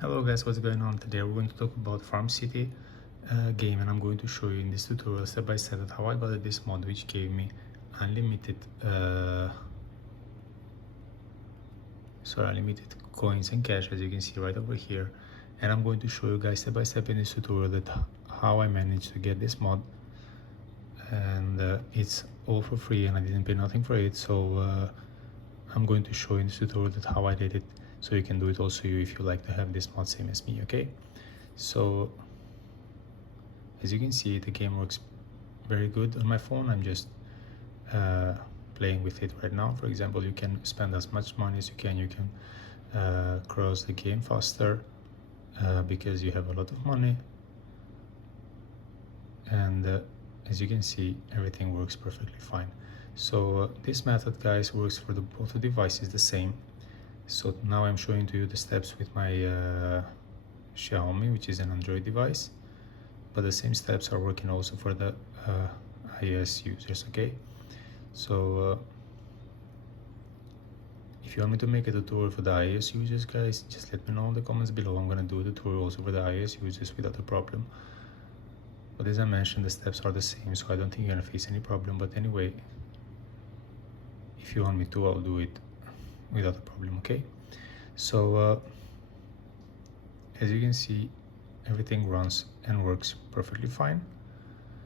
Hello guys, what's going on? Today we're going to talk about Farm City game, and I'm going to show you in this tutorial step by step how I got this mod which gave me unlimited unlimited coins and cash, as you can see right over here. And I'm going to show you guys step by step in this tutorial that how I managed to get this mod, and it's all for free and I didn't pay nothing for it. So I'm going to show you in this tutorial that how I did it, so you can do it also if you like to have this mod same as me. Okay, so as you can see, the game works very good on my phone. I'm just playing with it right now. For example, you can spend as much money as you can cross the game faster because you have a lot of money. And as you can see, everything works perfectly fine. So this method, guys, works for both the devices the same. So now I'm showing to you the steps with my Xiaomi, which is an Android device, but the same steps are working also for the iOS users. Okay, so if you want me to make a tutorial for the iOS users, guys, just let me know in the comments below. I'm gonna do a tutorial also for the iOS users without a problem. But as I mentioned, the steps are the same, so I don't think you're gonna face any problem. But anyway, if you want me to, I'll do it without a problem. Okay, so as you can see, everything runs and works perfectly fine.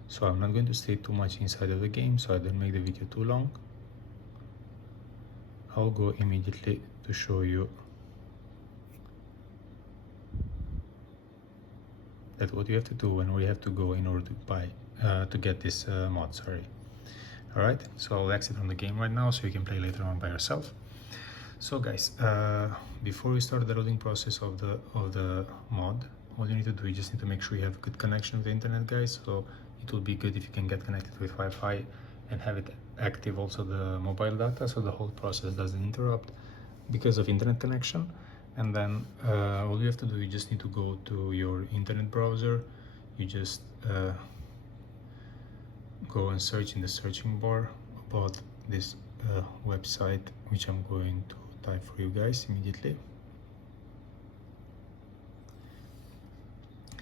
So I'm not going to stay too much inside of the game so I don't make the video too long. I'll go immediately to show you that what you have to do and where you have to go in order to buy to get this mod. Sorry. All right, so I'll exit from the game right now so you can play later on by yourself. So guys, before we start the loading process of the mod, all you need to do is just need to make sure you have a good connection with the internet, guys. So it will be good if you can get connected with Wi-Fi and have it active also the mobile data, so the whole process doesn't interrupt because of internet connection. And then all you have to do, you just need to go to your internet browser. You just go and search in the searching bar about this website, which I'm going to type for you guys immediately.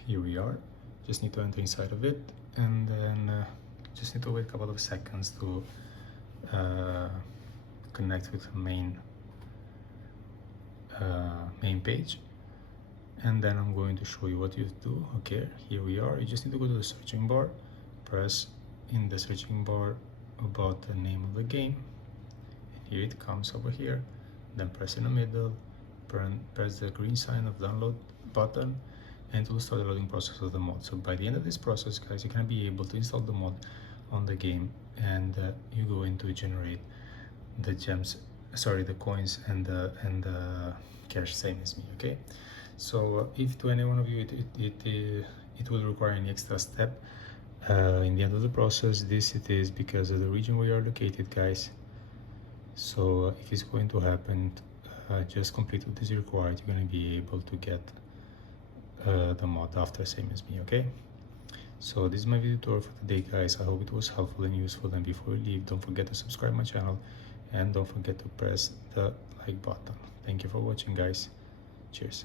Here we are. Just need to enter inside of it, and then just need to wait a couple of seconds to connect with the main page, and then I'm going to show you what you do. Okay, here we are. You just need to go to the searching bar, press in the searching bar about the name of the game, and here it comes over here. Then press in the middle, press the green sign of download button, and it will start the loading process of the mod. So by the end of this process, guys, you're gonna be able to install the mod on the game, and you go into generate the gems, sorry, the coins and the cash, same as me. Okay, so if to any one of you it will require any extra step in the end of the process, this it is because of the region where you are located, guys. So if it's going to happen, just complete what is required. You're going to be able to get the mod after, same as me. Okay, so this is my video tutorial for today, guys. I hope it was helpful and useful, and before you leave, don't forget to subscribe my channel and don't forget to press the like button. Thank you for watching, guys. Cheers.